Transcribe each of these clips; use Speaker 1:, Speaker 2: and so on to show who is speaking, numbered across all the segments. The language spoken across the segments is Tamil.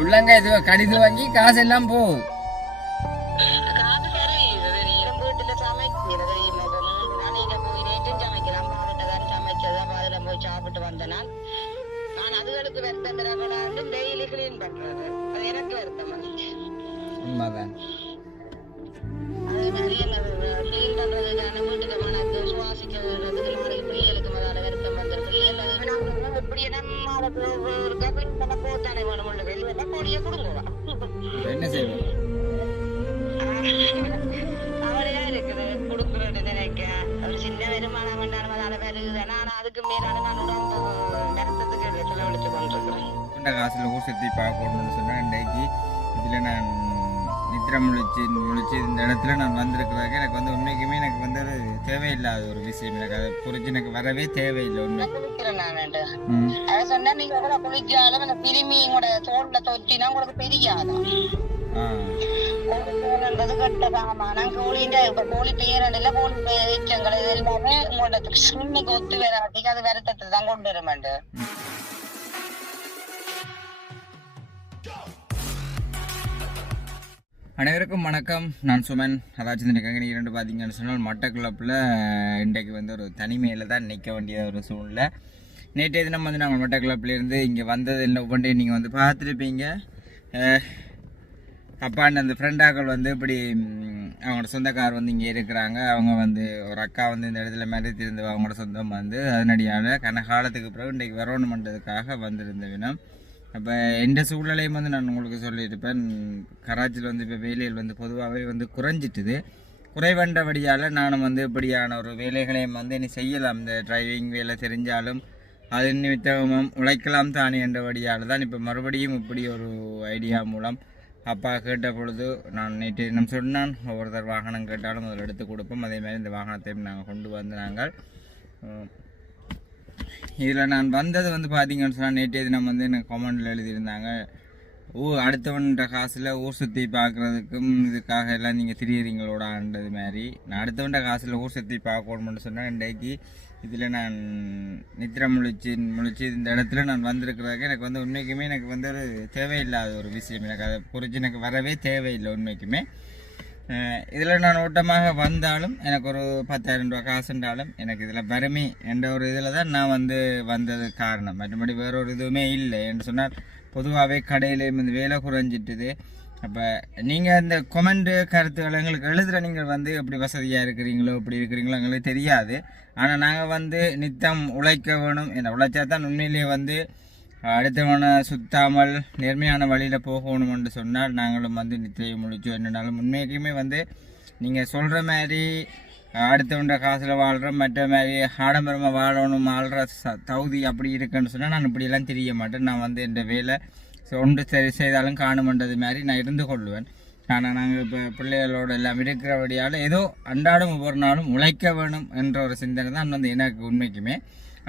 Speaker 1: உள்ளங்க இது கடிது வாங்கி காசு எல்லாம் போ. சுற்றி பார்க்கணும்னு சொன்னால் இன்றைக்கு இதில் நான் நித்திரம் முழிச்சு முழிச்சு இந்த இடத்துல நான் வந்திருக்கிறதுக்கு எனக்கு வந்து உண்மைக்குமே எனக்கு வந்து ஒரு தேவையில்லாத ஒரு விஷயம். எனக்கு அதை புரிஞ்சு எனக்கு வரவே தேவையில்லை உண்மை.
Speaker 2: அதை சொன்னா நீங்க கூட குளிச்சாலும் அந்த பிரிமி உங்களோட தோல்ல தொட்டினா உங்களுக்கு பெரியாதான்
Speaker 1: ஆ.
Speaker 2: கோழி பேரன்றது கெட்டதாமா நான் கோழின்ற இப்ப கோழி பேரன் இல்ல கோழி பேச்சங்கள் இது எல்லாமே உங்களோட ஸ்கின்னுக்கு ஒத்து வராட்டிக்கு அது வருத்தத்தை தான் கொண்டு வருமாண்டு
Speaker 1: அனைவருக்கும் வணக்கம். நான் சுமன். அதாச்சும் இருக்காங்க நீங்கள் பார்த்தீங்கன்னு சொன்னால் மட்டக்குழப்பில் இன்றைக்கு வந்து ஒரு தனிமையில் தான் நிற்க வேண்டிய ஒரு சூழ்நிலை. நேற்றைய தினம் வந்து நாங்கள் மட்டக்குழப்பிலேருந்து இங்கே வந்தது இல்லை. ஒவ்வொன்றே நீங்கள் வந்து பார்த்துருப்பீங்க. அப்பான்னு அந்த ஃப்ரெண்டாக்கள் வந்து இப்படி அவங்களோட சொந்தக்கார் வந்து இங்கே இருக்கிறாங்க. அவங்க வந்து ஒரு அக்கா வந்து இந்த இடத்துல மேலே இருந்து அவங்களோட சொந்தம் வந்து அதனடியான கன காலத்துக்கு பிறகு இன்றைக்கு வரணுமன்றதுக்காக வந்திருந்த வினம் அப்போ எந்த சூழ்நிலையும் வந்து நான் உங்களுக்கு சொல்லியிருப்பேன் கராச்சியில் வந்து இப்போ வேலைகள் வந்து பொதுவாகவே வந்து குறைஞ்சிட்டுது. குறைவண்டபடியால் நானும் வந்து இப்படியான ஒரு வேலைகளையும் வந்து இனி செய்யலாம். இந்த டிரைவிங் வேலை தெரிஞ்சாலும் அது நிமித்தமும் உழைக்கலாம் தானே என்றபடியால் தான் இப்போ மறுபடியும் இப்படி ஒரு ஐடியா மூலம் அப்பா கேட்ட பொழுது நான் நேற்று தினம் சொன்னான் ஒவ்வொருத்தர் வாகனம் கேட்டாலும் அதில் எடுத்து கொடுப்போம். அதே மாதிரி இந்த வாகனத்தையும் நாங்கள் கொண்டு வந்து நாங்கள் இதில் நான் வந்தது வந்து பார்த்தீங்கன்னு சொன்னால் நேற்றைய தினம் வந்து எனக்கு கமெண்டில் எழுதியிருந்தாங்க. ஊ அடுத்தவன்கிட்ட காசில் ஊர் சுற்றி பார்க்குறதுக்கும் இதுக்காக எல்லாம் நீங்கள் திரியிறீங்களோடான்றது மாதிரி. நான் அடுத்தவன்கிட்ட காசில் ஊர் சுற்றி பார்க்கணும்னு சொன்னால் இன்றைக்கு இதில் நான் நித்திரம் முழிச்சு முழிச்சு இந்த இடத்துல நான் வந்திருக்கிறதாக எனக்கு வந்து உண்மைக்குமே எனக்கு வந்து ஒரு தேவையில்லாத ஒரு விஷயம். எனக்கு அதை புரிஞ்சு எனக்கு வரவே தேவையில்லை உண்மைக்குமே. இதில் நான் ஓட்டமாக வந்தாலும் எனக்கு ஒரு பத்தாயிரம் ரூபா காசுண்டாலும் எனக்கு இதில் வறுமை என்ற ஒரு இதில் தான் நான் வந்து வந்தது காரணம். மற்றபடி வேற ஒரு இதுவுமே இல்லை என்று சொன்னால் பொதுவாகவே கடையிலேயும் இந்த வேலை குறைஞ்சிட்டுது. அப்போ நீங்கள் இந்த கொமெண்ட் கருத்துக்களை எங்களுக்கு எழுதுகிற நீங்கள் வந்து எப்படி வசதியாக இருக்கிறீங்களோ இப்படி இருக்கிறீங்களோ எங்களுக்கு தெரியாது. ஆனால் நாங்கள் வந்து நித்தம் உழைக்க வேணும். என்ன உழைச்சா தான் உண்மையிலேயே வந்து அடுத்தவனை சுத்தாமல் நேர்மையான வழியில் போகணும் என்று சொன்னால் நாங்களும் வந்து நித்திரையை முடிச்சோம் என்னனாலும் உண்மைக்குமே வந்து நீங்கள் சொல்கிற மாதிரி அடுத்தவன்ற காசில் வாழ்கிறோம் மற்ற மாதிரி ஆடம்பரமாக வாழணும் வாழ்கிற ச தகுதி அப்படி இருக்குன்னு சொன்னால் நான் இப்படியெல்லாம் தெரிய மாட்டேன். நான் வந்து என் வேலை ஒன்று சரி செய்தாலும் காணுமன்றது மாதிரி நான் இருந்து கொள்வேன். ஆனால் நாங்கள் இப்போ பிள்ளைகளோட எல்லாம் இருக்கிறபடியால் ஏதோ அன்றாடம் ஒவ்வொரு நாளும் உழைக்க வேணும் என்ற ஒரு சிந்தனை தான் வந்து எனக்கு உண்மைக்குமே.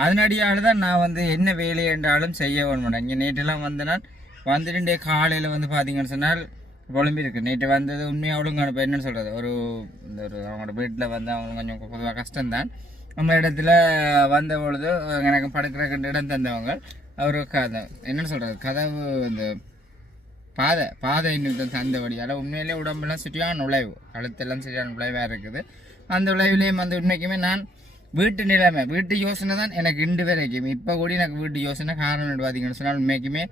Speaker 1: அதனடியால் தான் நான் வந்து என்ன வேலை என்றாலும் செய்ய வேணும் இங்கே நேற்றுலாம் வந்து நான் வந்துட்டு காலையில் வந்து பார்த்தீங்கன்னு சொன்னால் புலம்பிருக்கு நேற்று வந்தது உண்மையாக ஒழுங்கான இப்போ என்னன்னு சொல்கிறது ஒரு இந்த ஒரு அவங்களோட வீட்டில் வந்து அவங்க கொஞ்சம் பொதுவாக கஷ்டம்தான். நம்ம இடத்துல வந்த பொழுது எனக்கு படுக்கிற இடம் தந்தவங்க அவர் கதை என்னென்னு சொல்கிறது கதவு இந்த பாதை பாதை இன்னும் தந்தபடியால் உண்மையிலே உடம்பெல்லாம் சரியான நுழைவு. கழுத்தெல்லாம் சரியான நுழைவாக இருக்குது. அந்த விளைவுலேயும் வந்து உண்மைக்குமே நான் வீட்டு நிலைமை வீட்டு யோசனை தான் எனக்கு இண்டு வரைக்கும். இப்போ கூட எனக்கு வீட்டு யோசனை காரணம் பார்த்தீங்கன்னு சொன்னால் உண்மைக்குமே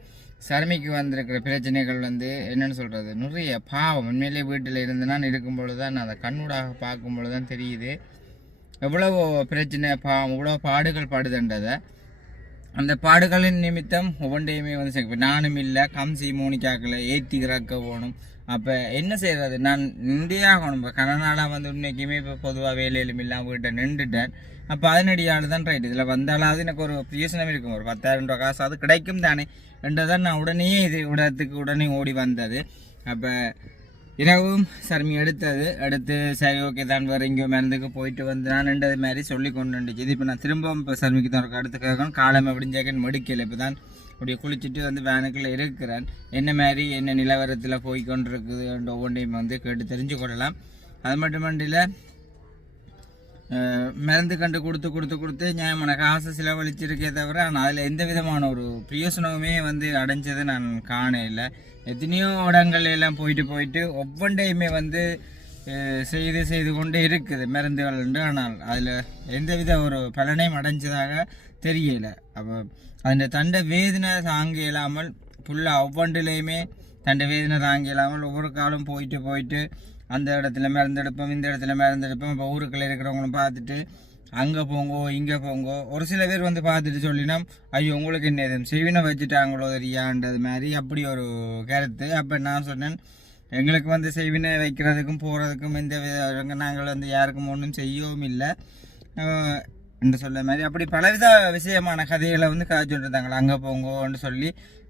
Speaker 1: சருமைக்கு வந்திருக்கிற பிரச்சனைகள் வந்து என்னென்னு சொல்கிறது நிறைய பாவம். உண்மையிலேயே வீட்டில் இருந்து நான் இருக்கும் பொழுது தான் நான் அதை கண்ணூடாக பார்க்கும் பொழுது தான் தெரியுது. எவ்வளோ பிரச்சனை பாவம் எவ்வளோ பாடுகள் பாடுதுன்றதை. அந்த பாடுகளின் நிமித்தம் ஒவ்வொன்றையுமே வந்து சேர்க்க நானும் இல்லை கம்சி மோனிக்காக்கில் ஏற்றி இறக்க போகணும். அப்போ என்ன செய்கிறது நான் நின்றே ஆகணும். இப்போ கனநாளாக வந்து இன்னைக்குமே இப்போ பொதுவாக வேலையிலும் இல்லாமல் வீட்டை நின்றுட்டேன். அப்போ அதனடியால் தான் ரைட். இதில் வந்தாலாவது எனக்கு ஒரு பியோசனம் இருக்கும். ஒரு பத்தாயிரம் ரூபா காசு அது கிடைக்கும் தானே. என்றதான் நான் உடனே இது இடத்துக்கு உடனே ஓடி வந்தது. அப்போ இரவும் சர்மி எடுத்தது. எடுத்து சரி ஓகே தான் வேறு எங்கேயோ மருந்துக்கு போயிட்டு வந்து நான் ரெண்டது மாதிரி சொல்லி கொண்டு வந்துச்சு இது இப்போ நான் திரும்பவும் இப்போ சர்மிக்கு தான் ஒரு அடுத்து கேட்கணும். காலம் விடிஞ்சாக்கன்னு மடிக்கல. இப்போ தான் அப்படியே குளிச்சுட்டு வந்து வேனுக்குள்ளே இருக்கிறேன். என்ன மாதிரி என்ன நிலவரத்தில் போய் கொண்டிருக்குது ஒவ்வொன்றையும் வந்து கேட்டு தெரிஞ்சு கொள்ளலாம். அது மட்டுமண்டில் மருந்து கண்டு கொடுத்து கொடுத்து கொடுத்து நியாயமான காசு செலவழிச்சிருக்கே தவிர ஆனால் அதில் எந்த விதமான ஒரு பிரயோசனமுமே வந்து அடைஞ்சதை நான் காண இல்லை. எத்தனையோ இடங்கள் எல்லாம் போயிட்டு போயிட்டு ஒவ்வொன்றையுமே வந்து செய்து செய்து கொண்டே இருக்குது மருந்துகள் உண்டு ஆனால் அதில் எந்தவித ஒரு பலனையும் அடைஞ்சதாக தெரியல. அப்போ அந்த தண்டை வேதனை தாங்க இல்லாமல் ஃபுல்லாக ஒவ்வொன்றிலையுமே தண்டை வேதனை தாங்க இல்லாமல் ஒவ்வொரு காலம் போயிட்டு போயிட்டு அந்த இடத்துல மருந்து எடுப்போம் இந்த இடத்துல மருந்து எடுப்போம் இப்போ ஊருக்குள்ளே இருக்கிறவங்களும் பார்த்துட்டு அங்கே போங்கோ இங்கே போங்கோ. ஒரு சில பேர் வந்து பார்த்துட்டு சொல்லினா ஐயோ உங்களுக்கு என்ன எதுவும் செவினை வச்சுட்டாங்களோ தெரியான்றது மாதிரி. அப்படி ஒரு கருத்து. அப்போ நான் சொன்னேன் எங்களுக்கு வந்து செவினை வைக்கிறதுக்கும் போகிறதுக்கும் எந்த நாங்கள் வந்து யாருக்கும் ஒன்றும் செய்யவும் இல்லை. என்று சொல்ல மாதிரி. அப்படி பலவித விஷயமான கதைகளை வந்து காய்ச்சிட்டு இருந்தாங்களா அங்கே போங்கோன்னு சொல்லி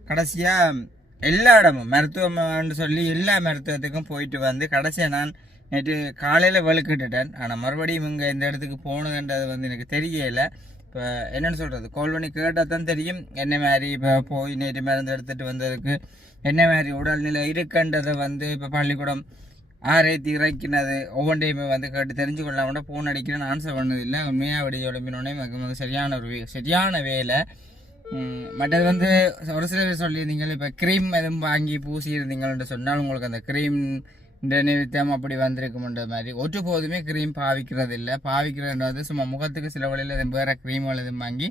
Speaker 1: கடைசியாக எல்லா இடமும் மருத்துவம்னு சொல்லி எல்லா மருத்துவத்துக்கும் போயிட்டு வந்து கடைசியாக நான் நேற்று காலையில் வெளுக்கிட்டுட்டேன் ஆனால் மறுபடியும் இங்கே இந்த இடத்துக்கு போகணுன்றது வந்து எனக்கு தெரியலை. இப்போ என்னென்னு சொல்கிறது கால் பண்ணி கேட்டால் தான் தெரியும். என்ன மாதிரி இப்போ போய் நேற்று மருந்து எடுத்துகிட்டு வந்ததுக்கு என்ன மாதிரி உடல்நிலை இருக்குன்றதை வந்து இப்போ பள்ளிக்கூடம் ஆரேத்தி இறக்கினது ஒவ்வொன்றையுமே வந்து கேட்டு தெரிஞ்சு கொள்ளாம ஃபோன் அடிக்கிறேன்னு ஆன்சர் பண்ணதில்லை. உண்மையாக விடிய உடம்பினோடனே எனக்கு வந்து சரியான ஒரு சரியான வேலை. மற்றது வந்து ஒரு சில பேர் சொல்லியிருந்தீங்க இப்போ க்ரீம் எதுவும் வாங்கி பூசி இருந்தீங்கன்னு சொன்னால் உங்களுக்கு அந்த க்ரீம் இந்த நிமித்தம் அப்படி வந்திருக்கும்ன்ற மாதிரி. ஒற்று போதுமே க்ரீம் பாவிக்கிறது இல்லை பாவிக்கிறது சும்மா முகத்துக்கு சில வழியில் வேறு க்ரீம்கள் எதுவும் வாங்கி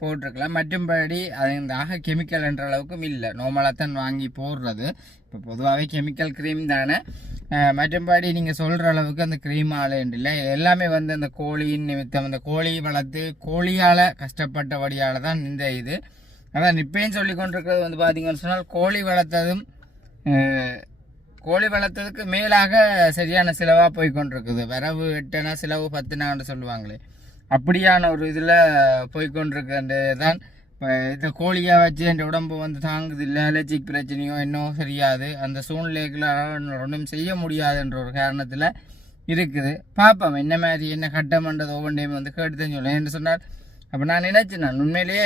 Speaker 1: போட்டிருக்கலாம். மற்றும்படி அது இந்த ஆக கெமிக்கல் என்ற அளவுக்கும் இல்லை. நார்மலாக தான் வாங்கி போடுறது. இப்போ பொதுவாகவே கெமிக்கல் க்ரீம் தானே. மற்றும்படி நீங்கள் சொல்கிற அளவுக்கு அந்த க்ரீம் ஆளுன்னு இல்லை. எல்லாமே வந்து அந்த கோழியின் நிமித்தம் அந்த கோழி வளர்த்து கோழியால் கஷ்டப்பட்டபடியால் தான் இந்த இது. அதான் இப்பயும் சொல்லி கொண்டிருக்கிறது வந்து பார்த்திங்கன்னு சொன்னால் கோழி வளர்த்ததும் கோழி வளர்த்ததுக்கு மேலாக சரியான செலவாக போய் கொண்டிருக்குது வரவு எட்டுனா செலவு பத்துனான்னு சொல்லுவாங்களே. அப்படியான ஒரு இதில் போய்கொண்டிருக்கிறது தான் இப்போ இந்த கோழியை வச்சு என் உடம்பு வந்து தாங்குது இல்லை அலர்ஜிக் பிரச்சனையோ இன்னும் சரியாது அந்த சூழ்நிலைகளால் ஒன்றும் செய்ய முடியாதுன்ற ஒரு காரணத்தில் இருக்குது. பார்ப்போம் என்ன மாதிரி என்ன கட்டமன்றது ஒவ்வொன்றையும் வந்து கேட்டு தான் என்று சொன்னால் அப்போ நான் நினச்சேன் நான் உண்மையிலேயே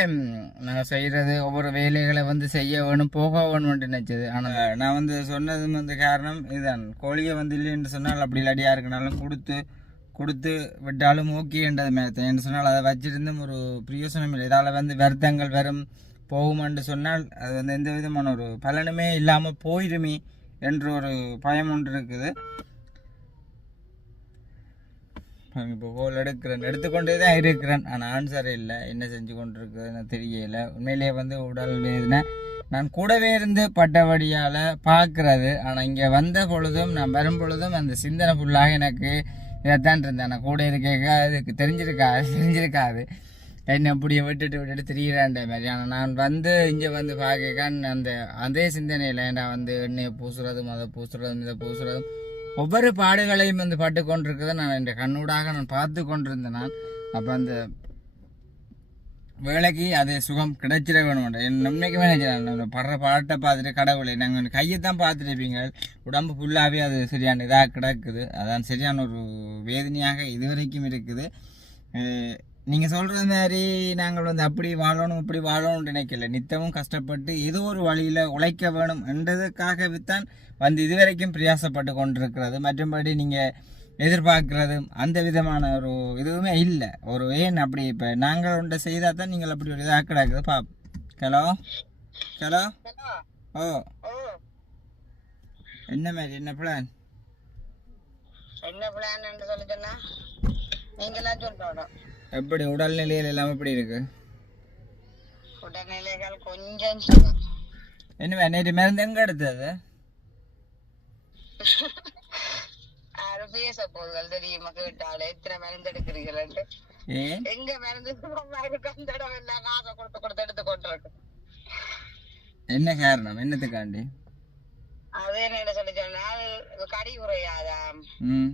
Speaker 1: நான் செய்கிறது ஒவ்வொரு வேலைகளை வந்து செய்ய வேணும் போக வேணும்னு நினச்சது. ஆனால் நான் வந்து சொன்னது வந்து காரணம் இதுதான். கோழியை வந்து இல்லைன்னு சொன்னால் அப்படி இல்லாட்டியா இருக்கனாலும் கொடுத்து கொடுத்து விட்டாலும் ஓகேன்றது மேத்தேன் என்று சொன்னால் அதை வச்சிருந்தும் ஒரு பிரயோசனம் இல்லை. இதால் வந்து வருத்தங்கள் வரும் போகுமென்று சொன்னால் அது வந்து எந்த விதமான ஒரு பலனுமே இல்லாமல் போயிடுமே என்ற ஒரு பயம் ஒன்று இருக்குது. இப்போ கோல் எடுக்கிறேன் எடுத்துக்கொண்டே தான் இருக்கிறேன். ஆனால் ஆன்சர் இல்லை. என்ன செஞ்சு கொண்டிருக்குதுன்னு தெரியல. உண்மையிலேயே வந்து உடல் வேதனை நான் கூடவே இருந்து பட்டபடியால் பார்க்குறது. ஆனால் இங்கே வந்த பொழுதும் நான் வரும் பொழுதும் அந்த சிந்தனை ஃபுல்லாக எனக்கு இதைத்தான் இருந்தேன் நான் கூட இருக்க அதுக்கு தெரிஞ்சிருக்காது தெரிஞ்சிருக்காது. என்ன அப்படியே விட்டுட்டு விட்டுட்டு திரியிறான்ற மாதிரி. ஆனால் நான் வந்து இங்கே வந்து பார்க்க அந்த அதே சிந்தனையில் ஏன்டா வந்து எண்ணெயை பூசுறதும் அதை பூசுறதும் இதை பூசுறதும் ஒவ்வொரு பாடுகளையும் வந்து பாட்டு கொண்டிருக்கிறத நான் என் கண்ணூடாக நான் பார்த்து கொண்டிருந்தேன் நான் அப்போ அந்த வேலைக்கு அது சுகம் கிடைச்சிட வேணும் என் உண்மைக்குமே நினைச்சேன் படுற பாட்டை பார்த்துட்டு கடவுளை நாங்கள் கையை தான் பார்த்துருப்பீங்க உடம்பு ஃபுல்லாகவே அது சரியான இதாக கிடக்குது. அதான் சரியான ஒரு வேதனையாக இதுவரைக்கும் இருக்குது. நீங்கள் சொல்கிற மாதிரி நாங்கள் வந்து அப்படி வாழணும் இப்படி வாழணும்னு நினைக்கல. நித்தமும் கஷ்டப்பட்டு ஏதோ ஒரு வழியில் உழைக்க வேணும் என்றதுக்காகத்தான் வந்து இதுவரைக்கும் பிரயாசப்பட்டு கொண்டிருக்கிறது. மற்றபடி நீங்கள் எதிர்பார்க்குறதும் அந்த விதமான ஒரு இதுவுமே இல்லை. ஒரு ஏன் அப்படி இப்போ நாங்கள் ஒன்றை செய்தால் தான் நீங்கள் அப்படி ஒரு இதாக கிடக்குது. பா ஹலோ? ஹலோ? ஓ. என்ன மாதிரி என்ன பிளான்
Speaker 2: என்ன பிளான் சொல்லி சொன்னா நீங்களாம் சொல்லணும்.
Speaker 1: எப்படி உடல்நிலையில் எல்லாம் எப்படி இருக்கு?
Speaker 2: உடல்நிலைகள் கொஞ்சம்
Speaker 1: என்ன நேற்று மருந்து எங்கே எடுத்தது?
Speaker 2: பேச போகுதுகள் தெரியுமா கேட்டாலே எத்தனை மருந்து எடுக்கிறீர்கள்
Speaker 1: ஏன்
Speaker 2: எங்க மருந்து? அந்த இடம் எல்லாம் காசை கொடுத்து கொடுத்து எடுத்து கொண்டிருக்கு
Speaker 1: என்ன காரணம்? என்னத்துக்காண்டி?
Speaker 2: அது என்ன சொல்லி சொன்னால் கடி குறையாதாம்.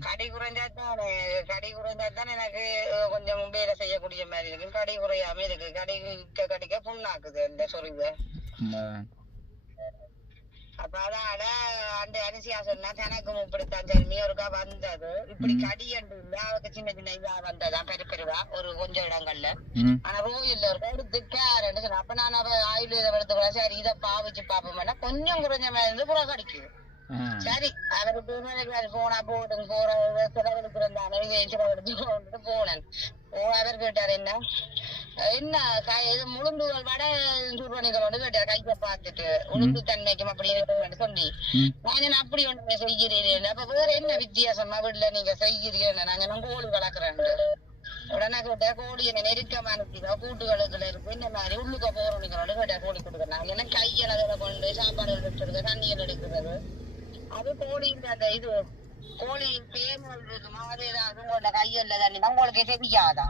Speaker 2: கடி குறைஞ்சா தானே கடி குறைஞ்சா தான் எனக்கு கொஞ்சம் வேலை செய்யக்கூடிய மாதிரி இருக்கு. கடி குறையாம இருக்கு. கடி கடிக்க கடிக்க புண்ணாக்குது இந்த சொருவு
Speaker 1: உண்மைதான்.
Speaker 2: அப்ப அதால அந்த அரிசியா சொன்னா தனக்கும் இப்படித்தான் சரி ஒருக்கா வந்தது இப்படி கடி என்று இல்ல அவருக்கு சின்ன சின்ன இதா வந்ததா பெரு பெருவா ஒரு கொஞ்சம் இடங்கள்ல ஆனா ரோயில் ஒரு எடுத்து கேரன்னு அப்ப நான் அவ ஆயுர்வேதம் எடுத்துக்கிறேன் சரி இதை பாவிச்சு பாப்போம்னா கொஞ்சம் குறைஞ்ச மாதிரி இருந்து புற கடிக்குது. சரி அவருக்கு வேலைக்கு போனா போட்டு போற செலவெடுத்து போட்டு போனேன் ஓ அவர் கேட்டார் என்ன? என்ன கை- இது முழுந்து வடை சூழ்நிலைகளோடு கேட்டார் கையை பார்த்துட்டு. உளுந்து தன்மைக்கும் அப்படி இருக்குன்னு சொல்லி. நான் அப்படி ஒண்ணுமே செய்கிறீர்கள்? அப்ப வேற என்ன வித்தியாசமா வீட்டுல நீங்க செய்கிறீர்கள்? நாங்க என்ன கோழி வளர்க்குறேன் உடனே கேட்டா கோழி என்ன நெருக்கமா அனுப்பிதா கூட்டுகளுக்குள்ள இருக்கு. இந்த மாதிரி உள்ளுக்க போறவனுங்களோட கேட்டா கோழி கொடுக்குறாங்க ஏன்னா கையில அதில் கொண்டு சாப்பாடு எடுத்துருக்கு தண்ணியில் எடுக்கிறது? அது கோழின்ற அந்த இது கோழி பேமல் இருக்கு மாதிரி ஏதாவது உங்களோட கையில தண்ணி தான் உங்களுக்கு தெரியாதா?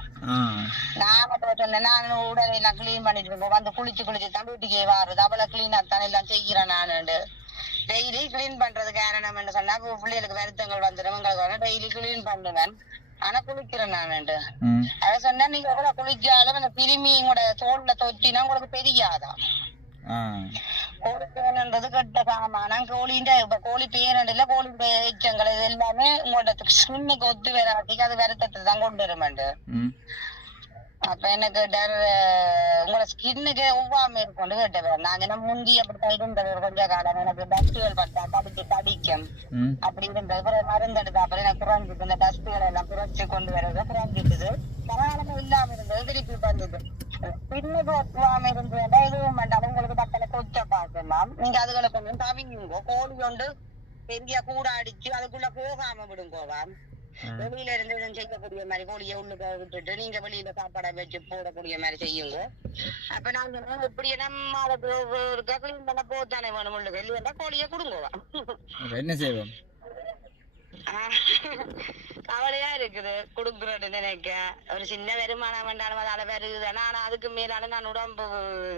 Speaker 2: நான் மட்டும் சொன்னேன் நான் உடனே எல்லாம் கிளீன் பண்ணிட்டு இருக்கோம் வந்து குளிச்சு குளிச்சு தான் வீட்டுக்கே வாருது. அவளை கிளீன் தான் எல்லாம் செய்கிறேன் நானு டெய்லி கிளீன் பண்றது காரணம் என்ன சொன்னா பிள்ளைகளுக்கு வருத்தங்கள் வந்துடும். எங்களுக்கு டெய்லி கிளீன் பண்ணுவேன் ஆனா குளிக்கிறேன் நானு
Speaker 1: ம்.
Speaker 2: அத சொன்னா நீங்க எவ்வளவு குளிச்சாலும் அந்த உங்களோட தோல்ல தொட்டினா உங்களுக்கு தெரியாதா? கோழி பேனண்டில கோழி பே- எச்சங்கள் இது எல்லாமே உங்களோட ஸ்கின்னுக்கு ஒத்து வராட்டிக்கு அது வருத்தத்தை தான் கொண்டு வருமாண்டு
Speaker 1: ம்.
Speaker 2: அப்ப என்ன கேட்டார் உங்களோட ஸ்கின்னுக்கு ஒவ்வாம இருக்கும்னு கேட்டவர். நாங்க என்ன முந்தி அப்படி இருந்தவர் கொஞ்ச காலம் எனக்கு டஸ்டுகள் பட்டா தடிச்சு தடிக்கும் அப்படி இருந்தது. அப்புறம் மருந்து எடுத்த அப்புறம் எனக்கு குறைஞ்சிட்டு இந்த டஸ்டுகளை எல்லாம் குறைச்சு கொண்டு வர்றது குறைஞ்சிட்டுது பரவாயில்லாம இல்லாம இருந்தது திருப்பி வந்தது பின்னுக்கு ஒத்துவாம இருந்து வேண்டாம் எதுவும் வேண்டாம் உங்களுக்கு பக்கத்துல கொச்ச பார்க்கலாம் நீங்க அதுகளை கொஞ்சம் தவிங்க கோழி கொண்டு பெரிய கூட அடிச்சு அதுக்குள்ள போகாம விடுங்கோவாம் வெளியில இருந்து எதுவும் செய்யக்கூடிய மாதிரி கோழியை உள்ளுக்க விட்டுட்டு நீங்க வெளியில சாப்பாடை வச்சு போடக்கூடிய மாதிரி செய்யுங்க அப்ப நான் சொன்னேன் இப்படி நம்ம ஒரு கிளீன் பண்ண போத்தானே வேணும் உள்ளுக்கு இல்லையா கோழியை கொடுங்கோவா
Speaker 1: என்ன செய்வோம்
Speaker 2: கவலையா இருக்குது. குடுக்குறது நினைக்க. ஒரு சின்ன வருமானம் வேண்டாலும் அதால வருது ஆனா அதுக்கு மேலால நான் உடம்பு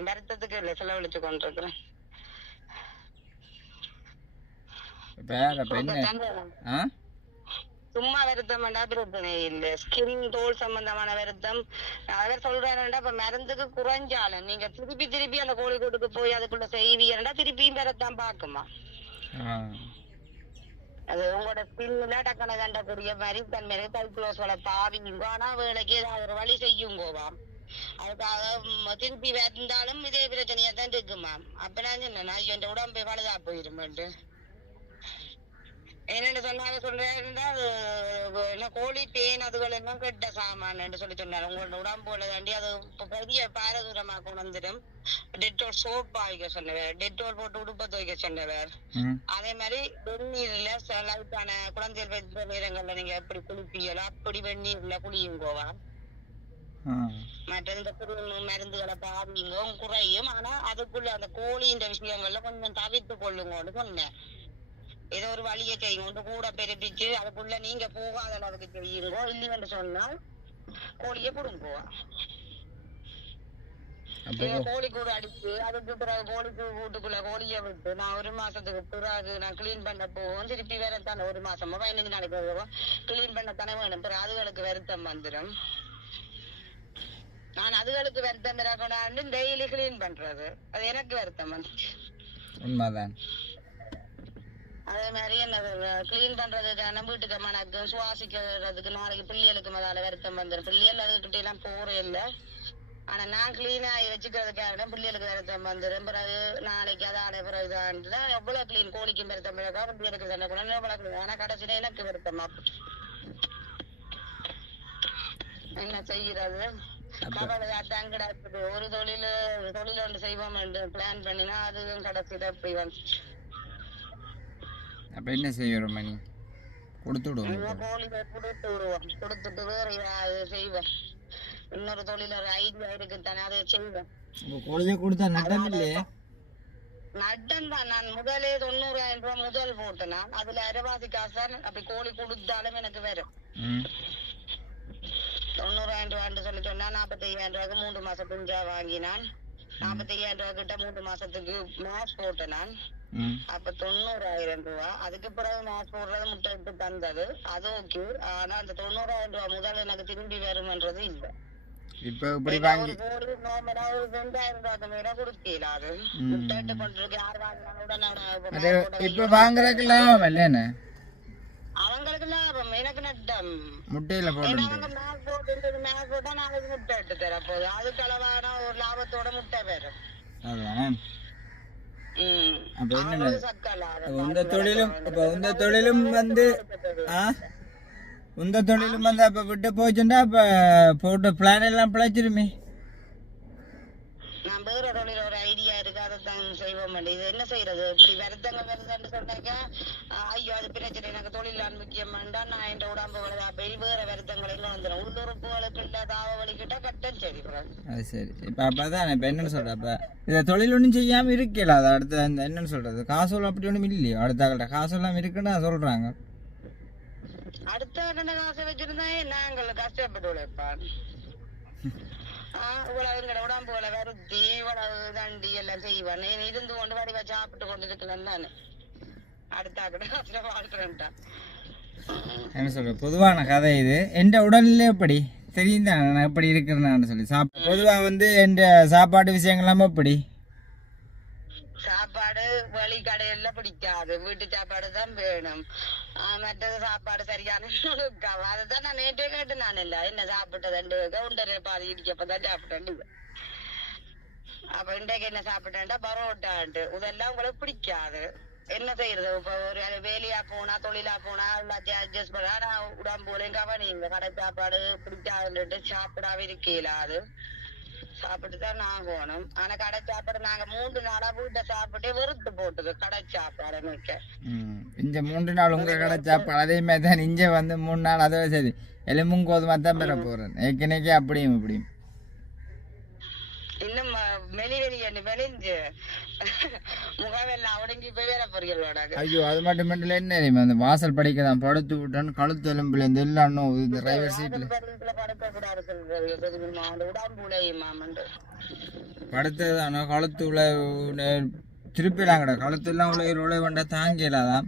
Speaker 2: வருத்தத்துக்கு இல்லை செலவழிச்சு கொண்டிருக்கிறேன்.
Speaker 1: வேற
Speaker 2: சும்மா வருத்தம் வேண்டாம் பிரச்சனை இல்ல. ஸ்கின் தோல் சம்பந்தமான வருத்தம். அவர் சொல்றாருண்டா இப்ப மருந்துக்கு குறைஞ்சாலும் நீங்க திருப்பி திருப்பி அந்த கோழி கூட்டுக்கு போய் அதுக்குள்ள செய்வீங்கன்னா திருப்பியும் வரத்தான் பாக்குமா அது உங்களோட ஸ்கின்ல டக்கன கண்டக்கூடிய மாதிரி தன்மையில கைக்ளோஸ்களை பாவிங்க ஆனா வேலைக்கு ஏதாவது ஒரு வழி செய்யுங்கோவாம் அதுக்காக திருப்பி வந்தாலும் இதே பிரச்சனையா தான் இருக்குமா அப்ப நான் சொன்னேன் ஐயோ என் உடம்பு பழுதா போயிருமெண்டு என்னன்னு சொன்னாரு சொல்றேன்னா என்ன கோழி தேன் அதுகள் எல்லாம் கெட்ட சாமான்னு சொல்லி சொன்னாரு உங்களோட உடம்போல தாண்டி அது பெரிய பாரதூரமா கொண்டு வந்துடும். டெட்டோல் சோப் ஆகிக்க சொன்னவர். டெட்டோல் போட்டு உடுப்ப துவைக்க சொன்னவர். அதே மாதிரி வெந்நீர்ல லைட்டான குழந்தைகள் பெற்ற நேரங்கள்ல நீங்க எப்படி குளிப்பீங்களோ அப்படி வெந்நீர்ல குளியுங்கோவா. மற்ற இந்த மருந்துகளை பாவிங்க குறையும். ஆனா அதுக்குள்ள அந்த கோழின்ற விஷயங்கள்ல கொஞ்சம் தவிர்த்து கொள்ளுங்கன்னு சொன்னேன். ஏதோ ஒரு வழியை செய்யுங்க கூட பெருப்பிச்சு அதுக்குள்ள நீங்க போகாத அளவுக்கு செய்யுங்கோ இல்லைன்னு சொன்னால் கோழியை கொடுங்கோ. கோழி கூட அடிச்சு அதுக்கு பிறகு கோழிக்கு வீட்டுக்குள்ள கோழியை விட்டு நான் ஒரு மாசத்துக்கு பிறகு நான் கிளீன் பண்ண போவோம். திருப்பி வேற தானே ஒரு மாசமா பதினஞ்சு நாளைக்கு போவோம் கிளீன் பண்ண தானே வேணும். பிறகு அதுகளுக்கு வருத்தம் வந்துடும். நான் அதுகளுக்கு வருத்தம் கொண்டாண்டு டெய்லி கிளீன் பண்றது. அது எனக்கு வருத்தம் வந்துச்சு.
Speaker 1: உண்மைதான்.
Speaker 2: அதே மாதிரி என்ன கிளீன் பண்றதுக்கான வீட்டுக்கு மணக்கும் சுவாசிக்கிறதுக்கு நாளைக்கு பிள்ளைகளுக்கு முதல்ல வருத்தம் வந்துடும் பிள்ளைகள் அதுக்கிட்ட எல்லாம் போறே இல்ல. ஆனா நான் கிளீனா வச்சுக்கிறதுக்காக பிள்ளைகளுக்கு வருத்தம் வந்துடும் பிறகு நாளைக்கு அதான பிறகு இதான்ல எவ்வளவு கிளீன் கோழிக்கும் வருத்தம் பிள்ளைகளுக்கு தானே கூட எவ்வளவு. ஆனா கடைசியில எனக்கு வருத்தமா? என்ன செய்யறது? தான் ஒரு தொழில் தொழில் ஒன்று செய்வோம் என்று பிளான் பண்ணினா அதுவும் கடைசியில இப்படி வந்து
Speaker 1: அப்ப என்ன செய்யறோம் மணி? கொடுத்து விடுவோம்
Speaker 2: இவன் கோழியை கொடுத்து விடுவோம். கொடுத்துட்டு வேற செய்வோம். இன்னொரு தொழில் ஒரு ஐடியா இருக்கு தானே அதை செய்வேன்
Speaker 1: இப்போ கோழியை கொடுத்தா நட்டம் இல்லையே?
Speaker 2: நட்டம் தான். நான் முதலே தொண்ணூறாயிரம் ரூபாய் முதல் போட்டேன் நான் அதுல அரைவாசி காசு தான் அப்படி கோழி கொடுத்தாலும் எனக்கு வரும். தொண்ணூறாயிரம் ரூபான்னு சொல்லி சொன்னா நாற்பத்தி ஐயாயிரம் ரூபாய்க்கு மூன்று மாசம் குஞ்சா வாங்கினான். நாற்பத்தி ஐயாயிரம் ரூபாய் கிட்ட மூன்று மாசத்துக்கு மாஸ் போட்டேன் நான். அப்ப தொண்ணூறாயிரம் ரூபா. அதுக்கு பிறகு மாஸ் போடுறது முட்டை இட்டு தந்தது. அது ஓகே ஆனா அந்த தொண்ணூறாயிரம் ரூபாய் முதல் எனக்கு திரும்பி வரும்ன்றது இல்ல.
Speaker 1: இப்போ இப்படி வாங்கி
Speaker 2: ஒரு ரெண்டாயிரம் மேல கொடுக்கல அது. முட்டை கொண்டிருக்கு யார் வாங்கினாலும்
Speaker 1: இப்போ வாங்குறதுக்கு லாபம் இல்லைண்ணே
Speaker 2: அவங்களுக்கு லாபம் எனக்கு நட்டம்
Speaker 1: முட்டையில போட்டு
Speaker 2: மேல் போட்டு மேல் போட்டா நாளைக்கு முட்டை இட்டு தர போகுது அதுக்கு அளவான ஒரு லாபத்தோட முட்டை வரும்
Speaker 1: அதான்
Speaker 2: ம்.
Speaker 1: அப்ப என்ன
Speaker 2: அவ்வளவு சக்கலா.
Speaker 1: அப்ப உந்த தொழிலும் அப்ப உந்த தொழிலும் வந்து ஆ உந்த தொழிலும் வந்து அப்ப விட்டு போச்சுண்டா அப்ப போட்ட பிளான் எல்லாம் பிழைச்சிருமே
Speaker 2: நான் வேற தொழில் ஒரு செய்வோம் இது என்ன செய்யறது இப்படி வருத்தங்க வருதுன்னு சொன்னாக்கா ஐயோ அது பிரச்சனை. எனக்கு தொழிலான் முக்கியம் வேண்டாம் நான் என் உடம்பு விழுதா போய் வேற வருத்தங்களை எல்லாம் வந்துடும் உள்ளுறுப்புகளுக்கு இல்ல தாவ வலிக்கிட்ட கட்டம் சரி.
Speaker 1: அது சரி. இப்போ அப்போ தான் இப்போ என்னன்னு சொல்கிறேன் அப்போ இதை தொழில் ஒன்றும் செய்யாமல் இருக்கல. அது அடுத்து அந்த என்னன்னு சொல்கிறது காசோல் அப்படி ஒன்றும் இல்லையோ? அடுத்தாக்கிட்ட காசெல்லாம் இருக்குன்னு சொல்கிறாங்க
Speaker 2: அடுத்த என்ன காசை வச்சிருந்தா நாங்கள் கஷ்டப்பட்டு உழைப்பான்? இவ்வளவு உடம்பு போல வருத்தி இவ்வளவு தண்டி எல்லாம் செய்வானே. நீ இருந்து கொண்டு வடிவா சாப்பிட்டு கொண்டு இருக்கலாம் தானே அடுத்தா கூட அப்புறம் வாழ்றேன்ட்டான்
Speaker 1: என்ன சொல்ற? பொதுவான கதை இது. எந்த உடல்ல எப்படி? தெரியும் தான் நான் எப்படி இருக்கிறேன்னு சொல்லி சாப் பொதுவாக வந்து எந்த சாப்பாடு விஷயங்கள்லாம் எப்படி?
Speaker 2: சாப்பாடு வெளி கடையில பிடிக்காது. வீட்டு சாப்பாடு தான் வேணும். மற்றது சாப்பாடு சரியான ஒழுக்கம். அதுதான் நான் நேற்றே கேட்டு நான் இல்ல. என்ன சாப்பிட்டது? கவுண்டரை பாதி இடிக்கப்பதான் சாப்பிட்டேன். அப்ப இன்றைக்கு என்ன சாப்பிட்டேன்டா? பரோட்டாண்டு இதெல்லாம் உங்களுக்கு பிடிக்காது. என்ன செய்யறது? இப்ப ஒரு வேலையா போனா தொழிலா போனா எல்லாத்தையும் அட்ஜஸ்ட் பண்ணா நான் உடம்புலையும் கவனிங்க கடை சாப்பாடு பிடிக்காதுன்னுட்டு சாப்பிடாம இருக்கல அது. சாப்பிட்டு தான் நான் போனோம் ஆனா கடை சாப்பாடு நாங்க மூன்று நாளா வீட்டை சாப்பிட்டே வெறுத்து போட்டது கடை சாப்பாடு மிக்க.
Speaker 1: ம் இங்கே மூன்று நாள் உங்கள் கடை சாப்பாடு அதே மாதிரி தான் இங்கே வந்து மூணு நாள் அதுவே சரி. எலும்பும் கோதுமா தான் பெற போகிறேன் ஏற்கனவே அப்படியும் இப்படியும்.
Speaker 2: இன்னும் மெலி வெளி என்ன மெலிஞ்சு முகமெல்லாம் உடங்கி போய் வேற பொரியலோட
Speaker 1: ஐயோ அது மட்டும் மட்டும் இல்லை என்ன அந்த வாசல் படிக்க தான் படுத்து விட்டேன் கழுத்து எலும்புலேருந்து எல்லாம் இன்னும் இந்த டிரைவர் சீட்டில்
Speaker 2: படுக்கல படுக்க கூடாது சொல்றது தெரியுமா அந்த உடம்பு உடையுமா மண்டு
Speaker 1: படுத்தது தானே கழுத்து உள்ள திருப்பிலாம் கழுத்து எல்லாம் உள்ள உள்ள வேண்டாம் தாங்கிடலாம்.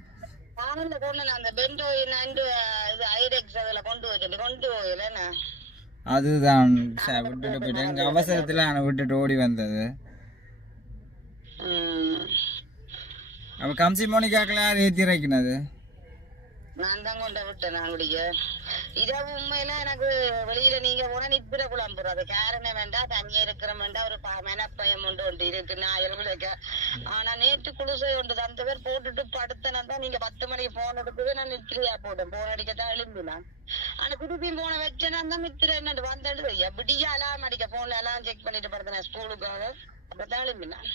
Speaker 2: நானும் கொண்டு அந்த பெண்டோ நண்டு இது ஐரெக்ஸ் அதுல கொண்டு வச்சுட்டு கொண்டு போகல என்ன?
Speaker 1: அதுதான். விட்டுட்டு போயிட்டேன். எங்கள் அவசரத்தில் நான் விட்டுட்டு ஓடி வந்தது. அப்போ கம்சி மோனிக்காக்கில் யார் ஏற்றி இறக்கினது?
Speaker 2: நான் தான் கொண்டு விட்டேன் நான் குடிக்க உண்மையில எனக்கு வெளியில நீங்க போனா நித்திர குழம்புறோம் அது காரணம் வேண்டாம் தனியா இருக்கிற வேண்டாம் ஒரு ப- மெனப்பயம் உண்டு ஒன்று இருக்கு நான் விளக்க ஆனா நேற்று குளிசை ஒன்று அந்த பேர் போட்டுட்டு படுத்தனா தான் நீங்க பத்து மணிக்கு போன் எடுக்குது நான் நித்திரியா போட்டேன். போன் அடிக்கத்தான் எழும்பினேன் ஆனா திருப்பியும் போன வச்சேன்னா தான் மித்திர என்ன வந்துடுது எப்படியா அலாம் அடிக்க போன்ல எல்லாம் செக் பண்ணிட்டு படுத்தேன் ஸ்கூலுக்காக அப்பதான் எழும்பினேன்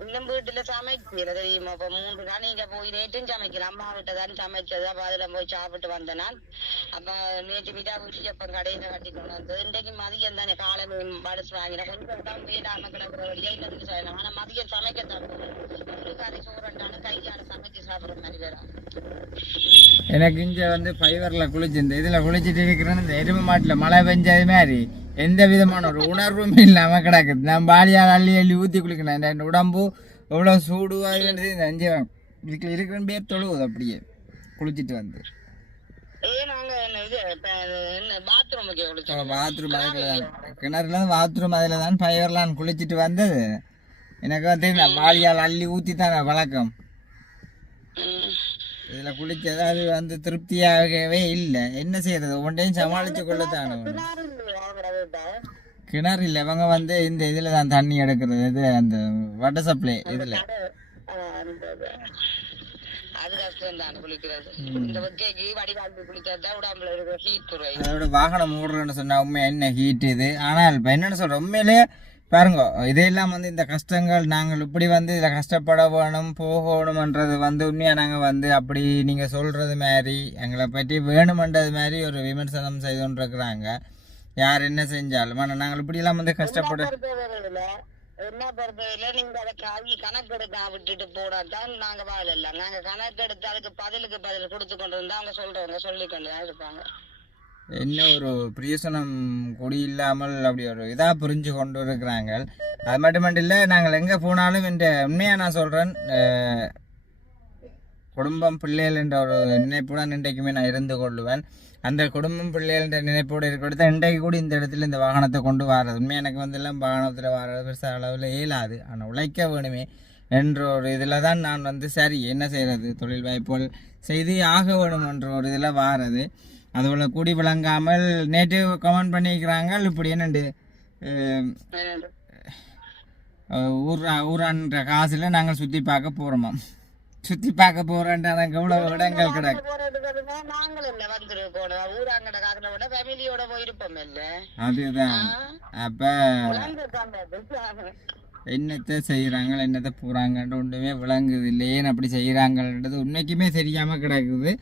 Speaker 2: இன்னும் வீட்டுல சமைக்கல தெரியுமா இப்ப மூன்று நாள் நீங்க போய் நேற்றும் சமைக்கல அம்மா வீட்டை தான் சமைச்சது அப்ப அதுல போய் சாப்பிட்டு வந்த அப்ப நேற்று வீட்டா வீட்டு அப்ப கடையில கட்டி கொண்டு வந்து இன்றைக்கு மதியம் தானே காலை படுசு வாங்கினேன் கொஞ்சம் தான் வீடாம கிடக்குற வழியா ஆனா மதியம் சமைக்க தான் கறி சோறண்டான கையால சமைச்சு சாப்பிடுற மாதிரி வரும்
Speaker 1: எனக்கு இங்க வந்து ஃபைவர்ல குளிச்சு இந்த இதுல குளிச்சுட்டு இருக்கிறேன்னு இந்த எருமை மாட்டுல மழை பெஞ்சது மாதிரி எந்த விதமான ஒரு உணர்வும் இல்லாமல் கிடக்குது. நான் பாலியால் அள்ளி அள்ளி ஊற்றி குளிக்கணும். என் உடம்பு எவ்வளோ சூடுவாகிறது இந்த அஞ்சு இதுக்கு இருக்கிற பேர் தொழுவுது அப்படியே. குளிச்சுட்டு வந்து. பாத்ரூம் கிணறுல பாத்ரூம் அதில் தான் ஃபைவர்லாம் குளிச்சுட்டு வந்தது. எனக்கு வந்து இந்த பாலியால் அள்ளி ஊற்றி தான் வழக்கம். இதில் குளிச்சது அது வந்து திருப்தியாகவே இல்லை. என்ன செய்யறது? ஒன்றையும் சமாளித்து கொள்ளத்தான கிணறு இல்லை இவங்க வந்து இந்த இதில் தான் தண்ணி எடுக்கிறது இது அந்த வாட்டர் சப்ளை இதில். அதோட வாகனம் ஓடுறேன்னு சொன்னால் உண்மை என்ன ஹீட் இது? ஆனால் இப்போ என்னென்னு சொல்கிறேன் உண்மையிலே பாருங்க இதையெல்லாம் வந்து இந்த கஷ்டங்கள் நாங்கள் இப்படி வந்து இதில் கஷ்டப்பட வேணும் போகணுமன்றது வந்து உண்மையாக நாங்கள் வந்து அப்படி நீங்கள் சொல்கிறது மாதிரி எங்களை பற்றி வேணுமன்றது மாதிரி ஒரு விமர்சனம் செய்து கொண்டிருக்கிறாங்க யார் என்ன செஞ்சாலும் ஆனால் நாங்கள் இப்படியெல்லாம் வந்து கஷ்டப்பட
Speaker 2: என்ன பொறுத்தவரையில நீங்க அதை கவி கணக்கு எடுக்க விட்டுட்டு போனாதான் நாங்க வாழல. நாங்க கணக்கு எடுத்து அதுக்கு பதிலுக்கு பதில் கொடுத்து கொண்டு இருந்தா அவங்க சொல்றவங்க சொல்லி கொண்டு தான் இருப்பாங்க.
Speaker 1: என்ன ஒரு பிரியோசனம் கொடி இல்லாமல் அப்படி ஒரு இதாக புரிஞ்சு கொண்டு இருக்கிறாங்க அது மட்டும் இல்லை நாங்கள் எங்கே போனாலும் இந்த உண்மையாக நான் சொல்கிறேன் குடும்பம் பிள்ளைகள் என்ற ஒரு நினைப்புடன் இன்றைக்குமே நான் இருந்து கொள்ளுவேன். அந்த குடும்பம் பிள்ளைகள் என்ற நினைப்போடு இருக்கிறது இன்றைக்கு கூட இந்த இடத்துல இந்த வாகனத்தை கொண்டு வர்றது உண்மையாக எனக்கு வந்து எல்லாம் வாகனத்தில் வர்றது பெருசாக அளவில் இயலாது. ஆனால் உழைக்க வேணுமே என்ற ஒரு இதில் தான் நான் வந்து சரி என்ன செய்கிறது தொழில் வாய்ப்புகள் செய்து ஆக வேணும் என்ற ஒரு இதில் வாரது. அதுபோல் கூடி விளங்காமல் நேற்று கமெண்ட் பண்ணிக்கிறாங்க இப்படி என்னண்டு? ஊர் ஊரான்ற காசில் நாங்கள் சுற்றி பார்க்க போகிறோமாம் சுற்றி பார்க்க போகிறோன்ட்டு எனக்கு எவ்வளோ இடங்கள் கிடக்கு. அதுதான். அப்போ என்னத்தை செய்கிறாங்க என்னத்தை போகிறாங்கன்ற ஒன்றுமே விளங்குது இல்லை. ஏன் அப்படி செய்கிறாங்கன்றது உண்மைக்குமே தெரியாமல் கிடக்குது.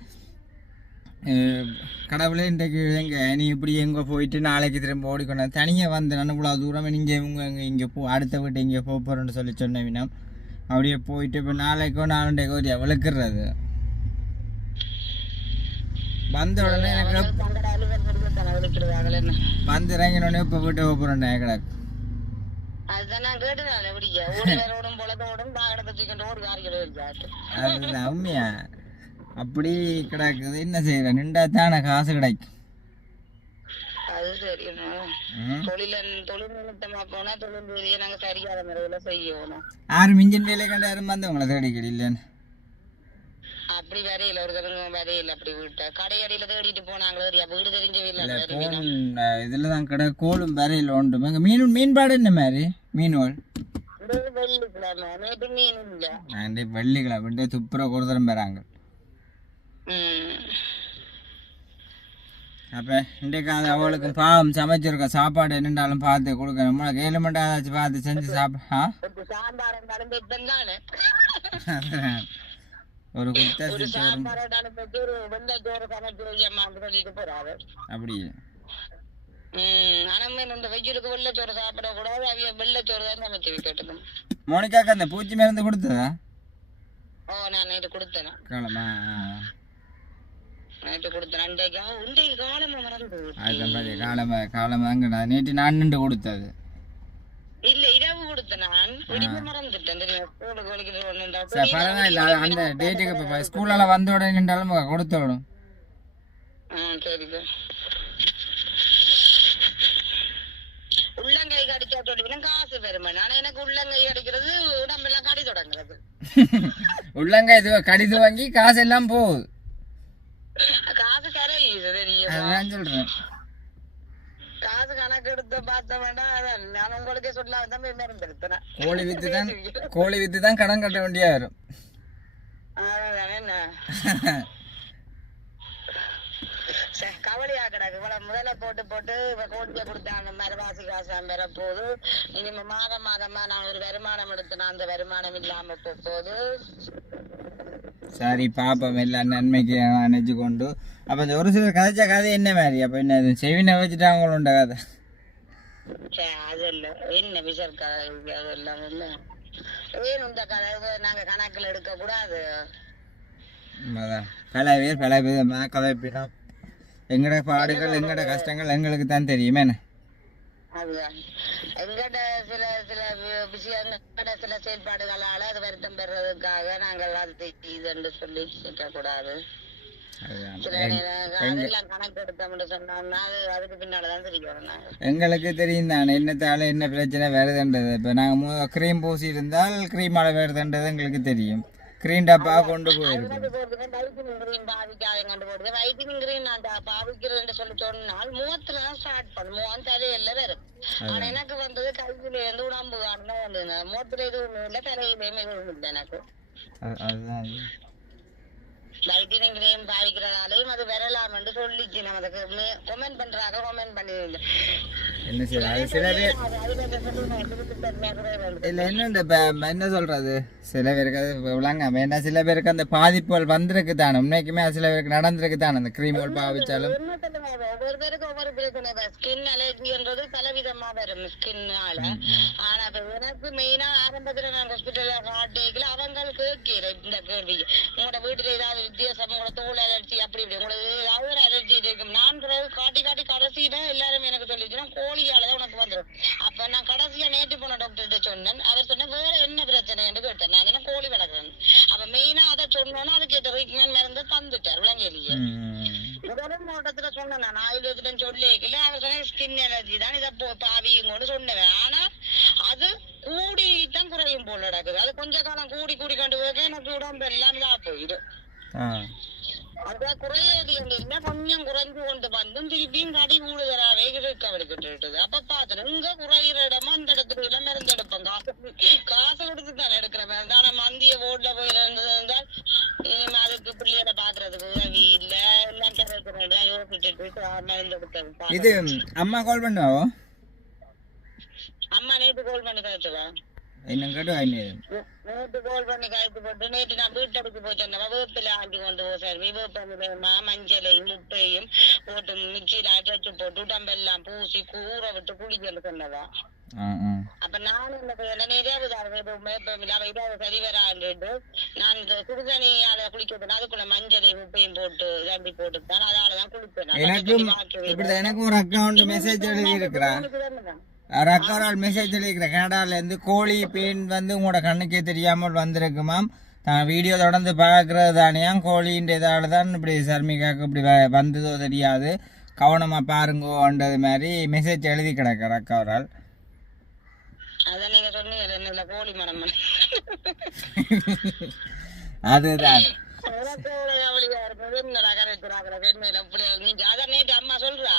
Speaker 1: கடவுளே இன்றைக்கு எங்க? நீ இப்படி எங்கே போயிட்டு நாளைக்கு திரும்ப ஓடிக்கொண்டா தனியாக வந்து நான் இவ்வளோ தூரம் நீங்கள் இவங்க இங்கே இங்கே போ அடுத்த வீட்டு இங்கே போக போகிறேன்னு சொல்லி சொன்னவினா அப்படியே போயிட்டு இப்போ நாளைக்கோ நாலண்டைக்கோ விளக்குறது வந்த உடனே எனக்கு வந்து இறங்கினோடனே இப்போ போயிட்டு போக போகிறேன் கிடக்கு.
Speaker 2: அதுதான்
Speaker 1: உண்மையா? அப்படி கிடக்குது. என்ன செய்யற? நின்றா தானே காசு கிடைக்கும்
Speaker 2: அது சரி என்ன?
Speaker 1: ம்.
Speaker 2: தொழில தொழில் நிமித்தமா போனா தொழில் ரீதியா நாங்க சரியான முறையில செய்யணும்
Speaker 1: யாரும் மிஞ்சின் வேலை கண்டு யாரும் வந்து உங்களை தேடிக்கடி இல்லைன்னு?
Speaker 2: அப்படி வரையில ஒரு தடவை வரையில அப்படி விட்ட. கடையடியில தேடிட்டு போனாங்களோ வீடு தெரிஞ்ச வீட்டுல
Speaker 1: இதில் தான் கடை கோலும் வரையில் உண்டு. எங்கள் மீன் மீன்பாடு என்ன மாதிரி? மீன்கள்
Speaker 2: வெள்ளிக்கிழமை
Speaker 1: துப்புர கொடுத்துரும் பெறாங்க அப்போ இன்றைக்கு அது அவளுக்கு பாவம் சமைச்சிருக்க சாப்பாடு என்னண்டாலும் பார்த்து கொடுக்கணும். நம்மளுக்கு ஏழு மண்டா ஏதாச்சும் பார்த்து செஞ்சு சாப்பிட
Speaker 2: ஒரு
Speaker 1: குத்த
Speaker 2: ஒரு
Speaker 1: சித்தரும்
Speaker 2: சாம்பார் இருந்தாலும் பெற்று ஒரு வெள்ளை சோறு சமைச்சு அம்மா சொல்லிட்டு போறாரு.
Speaker 1: அப்படி.
Speaker 2: உம் ஆனா இந்த வெயிலுக்கு வெள்ளச்சோறு சாப்பிடக்கூடாது அவைய வெள்ளச்சோறு தான் சமைச்சு வைக்கட்டும்
Speaker 1: மோனிகாக்கு அந்த பூச்சி மருந்து கொடுத்ததா?
Speaker 2: ஓ நான் நேற்று கொடுத்தேன்.
Speaker 1: கிழமை
Speaker 2: நேற்று
Speaker 1: நான் நின்று கொடுத்தது.
Speaker 2: இல்ல இரவு கொடுத்தேன் நான். விடிஞ்சு மறந்துட்டேன்.
Speaker 1: பரவாயில்ல. அந்த டேட்டுக்கு இப்போ ஸ்கூலில் வந்த உடனே நின்றாலும் கொடுத்து விடும்.
Speaker 2: உள்ளங்கை கடிச்சா சொல்லிவிடும் காசு பெருமை. ஆனா எனக்கு உள்ளங்கை கடிக்கிறது உடம்பெல்லாம் கடி தொடங்குறது.
Speaker 1: உள்ளங்க கடிது வாங்கி காசு எல்லாம் போகுது.
Speaker 2: காசு கணக்கு எடுத்து பார்த்த வேண்டாம் அதான் நான் உங்களுக்கே சொல்லாம தான் மருந்தெடுத்தேன்
Speaker 1: கோழி வித்து தான் கோழி வித்து தான் கடன் கட்ட வேண்டியா வரும்
Speaker 2: கவலையா கிடக்கு இவ்வளவு முதல்ல போட்டு போட்டு இப்ப கோட்டிய கொடுத்தாங்க மரவாசி காசு பெற போகுது. இனிமே மாதம் மாதமா நான் ஒரு வருமானம் எடுத்து நான் அந்த வருமானம் இல்லாம போகுது
Speaker 1: சரி பாப்போம் எல்லாம் நன்மைக்கு நினைச்சு கொண்டு அப்போ இந்த ஒரு சிலர் கதைச்ச கதை என்ன மாதிரி? அப்போ என்ன செவினை வச்சுட்டாங்களோண்ட கதை?
Speaker 2: என்ன விசர் கதை? அதெல்லாம் இல்ல ஏன் இந்த கதை? இது நாங்க கணக்குல எடுக்க கூடாது.
Speaker 1: அதான். பல பேர் பல விதமாக கதைப்பினோம். எங்கட பாடுகள் எங்கட கஷ்டங்கள் எங்களுக்கு தான் தெரியுமே. என்ன?
Speaker 2: அதுதான். எங்கிட்ட சில சில விஷயங்கள் சில செயல்பாடுகளால அது வருத்தம் பெறதுக்காக நாங்கள் அது இதுன்னு சொல்லி கூடாது
Speaker 1: எங்களுக்கு தெரியும் தானே என்னத்தால என்ன பிரச்சனை வருதுன்றது. இப்போ நாங்கள் க்ரீம் பூசி இருந்தால் க்ரீமால் வருதுன்றது எங்களுக்கு தெரியும். க்ரீம் டப்பா கொண்டு போயிருக்கோம்
Speaker 2: எனக்கு வந்தது கையில இருந்து உடம்பு காரணம் வந்தது முகத்துல எதுவும் இல்லை தலையிலேயும் எதுவும் இல்லை எனக்கு
Speaker 1: அது- அதுதான்
Speaker 2: கிரீம் பாவிக்கிறதாலையும் அது வரலாம் என்று சொல்லிச்சு. நமக்கு கொமெண்ட் பண்றாங்க கொமெண்ட் பண்ணி
Speaker 1: என்ன செய்ய அது சில பேர்
Speaker 2: இந்த.
Speaker 1: இல்லை என்னண்டு இப்போ என்ன சொல்கிறது சில பேருக்கு அது விளங்க வேண்டாம் சில பேருக்கு அந்த பாதிப்புகள் வந்திருக்கு தானே. உண்மைக்குமே சில பேருக்கு நடந்திருக்கு தானே அந்த பாவிச்சாலும்.
Speaker 2: என்ன சொல்லுங்க அது ஒவ்வொரு பேருக்கு ஒவ்வொரு பிரச்சனை. ஸ்கின் அலர்ஜின்றது பலவிதமா வரும் ஸ்கின்னால ஆனா எனக்கு மெயினா ஆரம்பத்துல நான் ஹாஸ்பிட்டல்ல காட்டேக்கல அவங்க கேட்கிற இந்த கேள்வி. உங்களோட வீட்டுல ஏதாவது வித்தியாசம் உங்களோட தோல் அலர்ஜி அப்படி இப்படி. உங்களுக்கு ஏதாவது ஒரு அலர்ஜி இருக்கும் நான் காட்டி காட்டி கடைசியில எல்லாரும் எனக்கு சொல்லிச்சுன்னா கோழியால தான் உனக்கு வந்துடும் அப்ப நான் கடைசியா நேற்று போன டாக்டர்கிட்ட சொன்னேன். அவர் சொன்ன வேற என்ன பிரச்சனை என்று கேட்டேன். நான் என்ன கோழி வளர்க்குறேன் அப்ப மெயினா அதை சொன்னோன்னா அதுக்கு ட்ரீட்மெண்ட் மருந்து தந்துட்டார் விளங்கலையே முதலும் மாவட்டத்துல சொன்னேன். நான் ஆயுர்வேதம் சொல்லிக்கல அவர் சொன்ன ஸ்கின் அலர்ஜி தான். இதை பாவியும் கூட சொன்னேன். ஆனா அது கூடி தான் குறையும் போல நடக்குது. அது கொஞ்ச காலம் கூடி கூடி கண்டு எனக்கு உடம்பு எல்லாம் இதா போயிடும். அதான் குறையது இல்லை கொஞ்சம் குறைஞ்சு கொண்டு வந்தும் திருப்பியும் கடி கூடுதலாவே இருக்க விடுக்கிட்டு அப்ப பார்த்தேன் இங்க குறையிற இடமா அந்த இடத்துல எல்லாம் மருந்து எடுப்பேன் காசு காசு கொடுத்து தான் எடுக்கிறேன் ஆனா மந்திய போட்ல போய் இருந்தால் இனிமே அதுக்கு பிள்ளையோட பாக்குறதுக்கு உதவி இல்ல. எல்லாம் கிடைக்கிறேன் யோசிச்சுட்டு மருந்து கொடுத்தது
Speaker 1: இது அம்மா கால் பண்ணுவாவோ
Speaker 2: அம்மா நேற்று கால் பண்ணி கழிச்சுவா
Speaker 1: என்ன கேட்டு வாங்கி
Speaker 2: நேற்று கால் பண்ணி கழித்து போட்டு நேற்று நான் வீட்டடுக்கு போய் சொன்னேன் வேப்பில ஆட்டி கொண்டு போ சார் வேப்பமா மஞ்சளையும் முட்டையும் போட்டு மிக்சியில் அரைச்சு போட்டு உடம்பெல்லாம் பூசி கூற விட்டு
Speaker 1: ஆ ஆ
Speaker 2: அப்ப நான் என்ன செய்யணும் நிறைய இதாவது சரி வரான்ட்டு நான் இந்த சுடுதண்ணியால குளிக்கிறது அதுக்குள்ள மஞ்சளை உப்பையும் போட்டு தம்பி போட்டு தான் அதனாலதான் குளிப்பேன்.
Speaker 1: எனக்கும் ஒரு அக்கௌண்ட் மெசேஜ் எழுதி இருக்கிறா அக்கௌண்ட் மெசேஜ் எழுதிக்கிறேன் கனடாலேருந்து கோழி பெயின் வந்து உங்களோட கண்ணுக்கே தெரியாமல் வந்திருக்குமாம் தான் வீடியோ தொடர்ந்து பார்க்கறது தானேயாம் கோழின்ற இதால தான் இப்படி சர்மிகாக்கு இப்படி வந்ததோ தெரியாது. கவனமாக பாருங்கோன்றது மாதிரி மெசேஜ் எழுதி
Speaker 2: கோழி மனம்
Speaker 1: அதுதான்.
Speaker 2: எனக்கு ஒரு கவலையா இருக்குது. என்னடா கரைக்கிறாங்களே, அதான் நேத்து அம்மா சொல்றா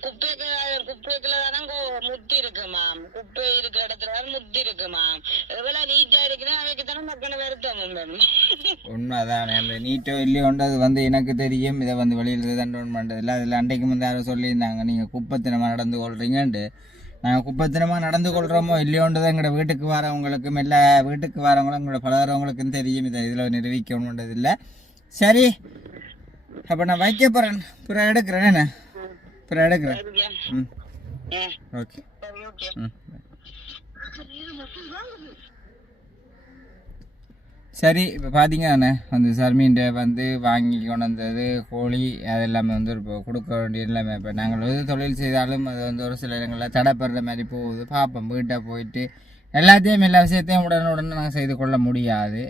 Speaker 2: குப்பைக்கு குப்பைக்குள்ள தானே கோ- முத்தி இருக்குமாம் குப்பை இருக்கிற இடத்துல தான் முத்தி இருக்குமாம் எவ்வளவு நீட்டா இருக்குன்னா அவைக்கு தானே மக்கள் வருத்தம் மேம்
Speaker 1: உண்மைதான் அந்த நீட்டோ இல்லையோன்றது வந்து எனக்கு தெரியும். இதை வந்து வெளியில் தண்டோன் பண்ணுறது இல்லை அதில் அன்றைக்கு வந்து யாரும் சொல்லியிருந்தாங்க. நீங்கள் குப்பத்தினமாக நடந்து கொள்றீங்கன்ட்டு நாங்கள் குப்பத்தினமாக நடந்து கொள்கிறோமோ இல்லையோன்றது எங்களோட வீட்டுக்கு வரவங்களுக்கும் எல்லா வீட்டுக்கு வரவங்களும் எங்களோட பலவரவங்களுக்கும் தெரியும். இதை இதில் நிரூபிக்கணுன்றது இல்லை சரி. அப்போ நான் வைக்க போகிறேன் பிறகு எடுக்கிறேன். என்ன? பிறகு எடுக்கிறேன். ம். ஓகே. ம். சரி இப்போ பார்த்தீங்கண்ணே வந்து சர்மீன்ட்ட வந்து வாங்கி கொண்டு வந்தது கோழி அது எல்லாமே வந்து இப்போ கொடுக்க வேண்டிய எல்லாமே இப்போ நாங்கள் எது தொழில் செய்தாலும் அது வந்து ஒரு சில இடங்களில் தடைப்படுற மாதிரி போகுது. பார்ப்போம் வீட்டை போயிட்டு எல்லாத்தையும் எல்லா விஷயத்தையும் உடனுடனே நாங்கள் செய்து கொள்ள முடியாது.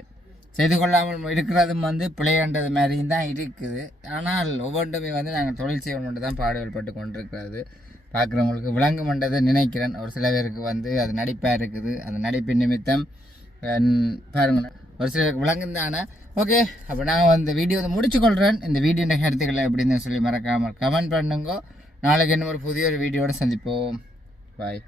Speaker 1: செய்து கொள்ளாமல் இருக்கிறதும் வந்து பிழையன்றது மாதிரியும் தான் இருக்குது. ஆனால் ஒவ்வொன்றுமே வந்து நாங்கள் தொழில் செய்யணுன்ட்டு தான் பாடுகள் பட்டு கொண்டிருக்கிறது. பார்க்குறவங்களுக்கு விளங்குமன்றதை நினைக்கிறேன். ஒரு சில பேருக்கு வந்து அது நடிப்பாக இருக்குது. அந்த நடிப்பின் நிமித்தம் ஹம், ஒரு சிலருக்கு விளங்குந்தானே? ஓகே அப்போ நான் இந்த வீடியோ வந்து முடிச்சுக்கொள்கிறேன் இந்த வீடியோ கருத்துக்களை எப்படின்னு சொல்லி மறக்காமல் கமெண்ட் பண்ணுங்க. நாளைக்கு இன்னும் ஒரு புதிய ஒரு வீடியோட சந்திப்போம். பாய்